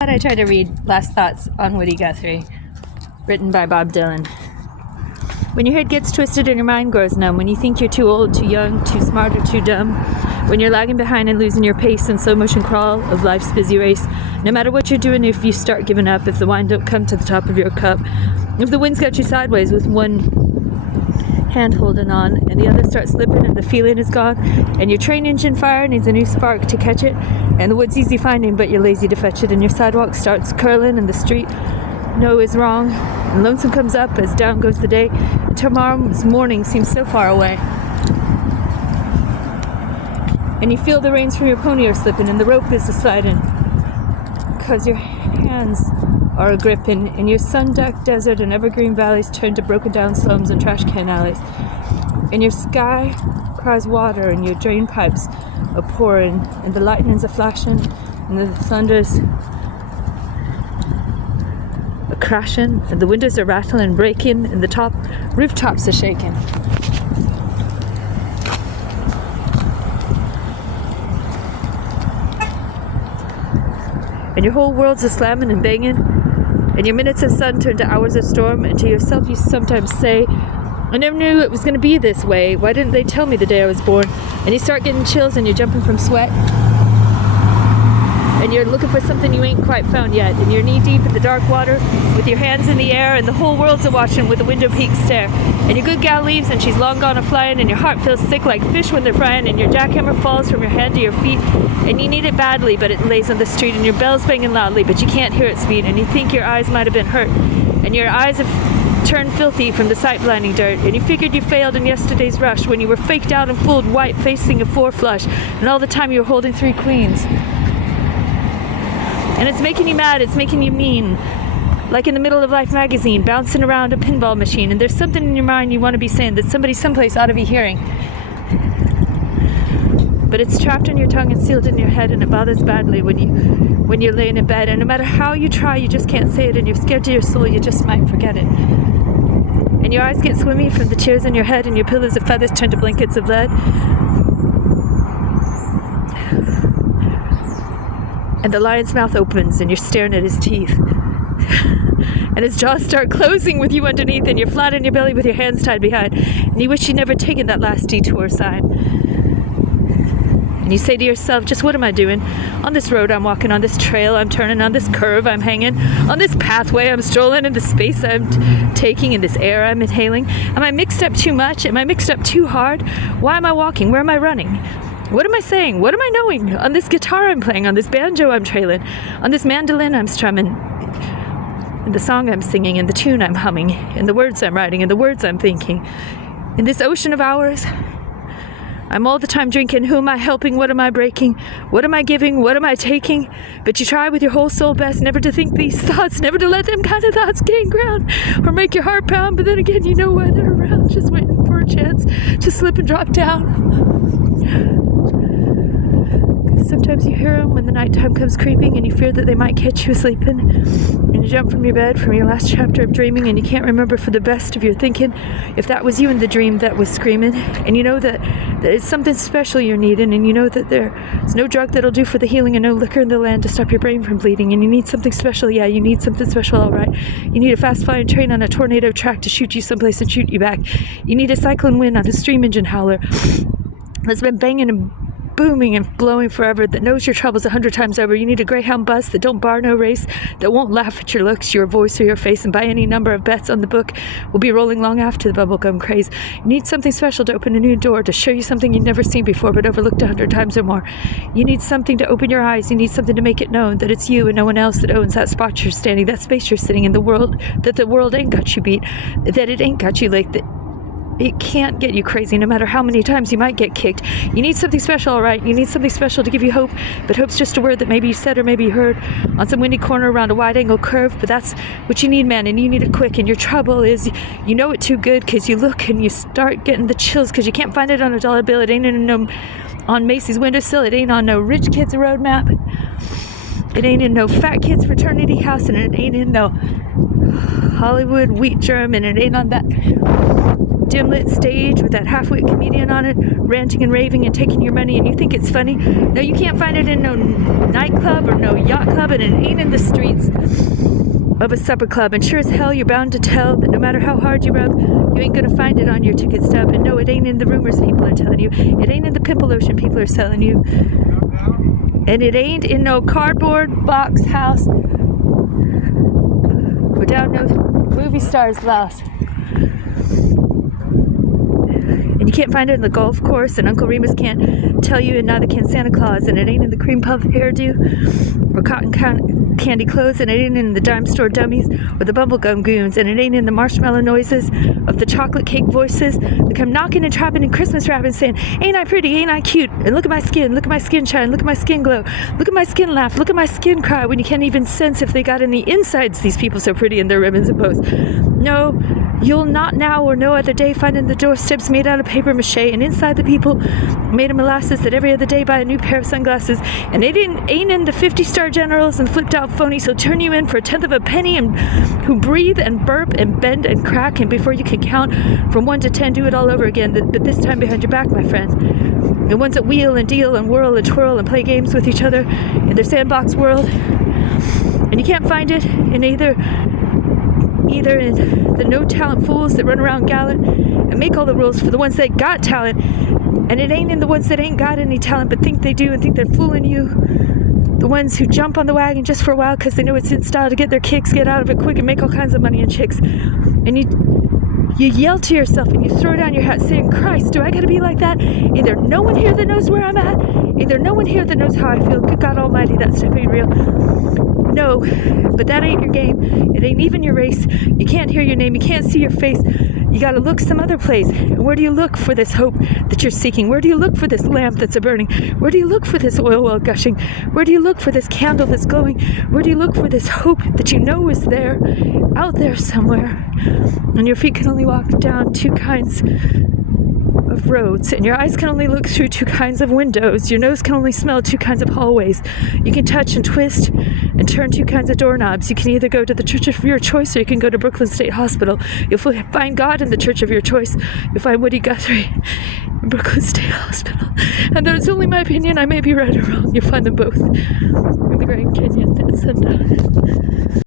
I tried to read Last Thoughts on Woody Guthrie, written by Bob Dylan. When your head gets twisted and your mind grows numb, when you think you're too old, too young, too smart, or too dumb, when you're lagging behind and losing your pace in slow motion crawl of life's busy race, no matter what you're doing, if you start giving up, if the wine don't come to the top of your cup, if the wind's got you sideways with one hand holding on and the other starts slipping and the feeling is gone, and your train engine fire needs a new spark to catch it, and the wood's easy finding but you're lazy to fetch it, and your sidewalk starts curling and the street no is wrong, and lonesome comes up as down goes the day, and tomorrow's morning seems so far away, and you feel the reins from your pony are slipping and the rope is sliding because your hands are a gripping, and your sun-decked desert and evergreen valleys turn to broken down slums and trash can alleys, and your sky cries water and your drain pipes are pouring, and the lightnings are flashing and the thunders are crashing and the windows are rattling, breaking, and the top rooftops are shaking. And your whole world's a slamming and banging, and your minutes of sun turn to hours of storm, and to yourself you sometimes say, I never knew it was going to be this way. Why didn't they tell me the day I was born? And you start getting chills and you're jumping from sweat. And you're looking for something you ain't quite found yet. And you're knee deep in the dark water with your hands in the air, and the whole world's a-watching with a window peak stare. And your good gal leaves and she's long gone a-flying, and your heart feels sick like fish when they're frying, and your jackhammer falls from your hand to your feet, and you need it badly, but it lays on the street, and your bell's banging loudly, but you can't hear its beat, and you think your eyes might have been hurt, and your eyes have turned filthy from the sight-blinding dirt, and you figured you failed in yesterday's rush when you were faked out and fooled white facing a four flush, and all the time you were holding three queens. And it's making you mad, it's making you mean, like in the Middle of Life magazine, bouncing around a pinball machine, and there's something in your mind you want to be saying that somebody someplace ought to be hearing. But it's trapped in your tongue and sealed in your head, and it bothers badly when you're laying in bed, and no matter how you try, you just can't say it, and you're scared to your soul, you just might forget it. And your eyes get swimmy from the tears in your head, and your pillows of feathers turn to blankets of lead. And the lion's mouth opens, and you're staring at his teeth. And his jaws start closing with you underneath, and you're flat on your belly with your hands tied behind, and you wish you'd never taken that last detour sign. And you say to yourself, just what am I doing? On this road I'm walking, on this trail I'm turning, on this curve I'm hanging, on this pathway I'm strolling, in the space I'm taking, in this air I'm inhaling. Am I mixed up too much? Am I mixed up too hard? Why am I walking? Where am I running? What am I saying? What am I knowing? On this guitar I'm playing, on this banjo I'm trailing, on this mandolin I'm strumming, in the song I'm singing, in the tune I'm humming, in the words I'm writing, in the words I'm thinking. In this ocean of hours, I'm all the time drinking. Who am I helping? What am I breaking? What am I giving? What am I taking? But you try with your whole soul best never to think these thoughts, never to let them kind of thoughts gain ground or make your heart pound. But then again, you know why they're around, just waiting for a chance to slip and drop down. Sometimes you hear them when the nighttime comes creeping, and you fear that they might catch you sleeping, and you jump from your bed from your last chapter of dreaming, and you can't remember for the best of your thinking if that was you in the dream that was screaming, and you know that it's something special you're needing, and you know that there's no drug that'll do for the healing and no liquor in the land to stop your brain from bleeding, and you need something special. Yeah, you need something special, all right. You need a fast-flying train on a tornado track to shoot you someplace and shoot you back. You need a cyclone wind on a steam engine howler that's been banging and booming and blowing forever, that knows your troubles 100 times over. You need a Greyhound bus that don't bar no race, that won't laugh at your looks, your voice, or your face, and buy any number of bets on the book will be rolling long after the bubblegum craze. You need something special to open a new door, to show you something you've never seen before but overlooked 100 times or more. You need something to open your eyes. You need something to make it known that it's you and no one else that owns that spot you're standing, that space you're sitting in the world, that the world ain't got you beat, that it ain't got you licked, that it can't get you crazy no matter how many times you might get kicked. You need something special, all right. You need something special to give you hope, but hope's just a word that maybe you said or maybe you heard on some windy corner around a wide-angle curve, but that's what you need, man, and you need it quick. And your trouble is you know it too good because you look and you start getting the chills because you can't find it on a dollar bill. It ain't on Macy's windowsill. It ain't on no rich kid's roadmap. It ain't in no fat kids fraternity house, and it ain't in no Hollywood wheat germ, and it ain't on that dim lit stage with that half-wit comedian on it ranting and raving and taking your money, and you think it's funny. No, you can't find it in no nightclub or no yacht club, and it ain't in the streets of a supper club. And sure as hell you're bound to tell that no matter how hard you rub, you ain't gonna find it on your ticket stub. And no, it ain't in the rumors people are telling you. It ain't in the pimple lotion people are selling you. And it ain't in no cardboard box house or down no movie star's blouse. And you can't find it in the golf course, and Uncle Remus can't tell you, and neither can Santa Claus. And it ain't in the cream puff hairdo or cotton candy clothes, and it ain't in the dime store dummies or the bubblegum goons, and it ain't in the marshmallow noises of the chocolate cake voices that come knocking and trapping in Christmas wrapping saying, ain't I pretty, ain't I cute, and look at my skin shine, look at my skin glow, look at my skin laugh, look at my skin cry, when you can't even sense if they got any insides, these people so pretty in their ribbons and bows. No, you'll not now or no other day find in the doorsteps made out of paper mache, and inside the people made of molasses that every other day buy a new pair of sunglasses. And it ain't in the 50-star generals and flipped out phonies who'll turn you in for a tenth of a penny, and who breathe and burp and bend and crack, and before you can count from 1 to 10 do it all over again, but this time behind your back, my friend. The ones that wheel and deal and whirl and twirl and play games with each other in their sandbox world. And you can't find it in either in the no talent fools that run around gallant and make all the rules for the ones that got talent, and it ain't in the ones that ain't got any talent but think they do and think they're fooling you, the ones who jump on the wagon just for a while because they know it's in style to get their kicks, get out of it quick, and make all kinds of money and chicks. And you yell to yourself and you throw down your hat saying, Christ, do I gotta be like that? Either no one here that knows where I'm at, either no one here that knows how I feel, good God almighty, that stuff ain't real. No, but that ain't your game. It ain't even your race. You can't hear your name. You can't see your face. You gotta look some other place. And where do you look for this hope that you're seeking? Where do you look for this lamp that's a-burning? Where do you look for this oil well gushing? Where do you look for this candle that's glowing? Where do you look for this hope that you know is there, out there somewhere? And your feet can only walk down two kinds of roads, and your eyes can only look through two kinds of windows. Your nose can only smell two kinds of hallways. You can touch and twist and turn two kinds of doorknobs. You can either go to the church of your choice, or you can go to Brooklyn State Hospital. You'll find God in the church of your choice. You'll find Woody Guthrie in Brooklyn State Hospital. And though it's only my opinion, I may be right or wrong, you'll find them both in the Grand Canyon at sundown.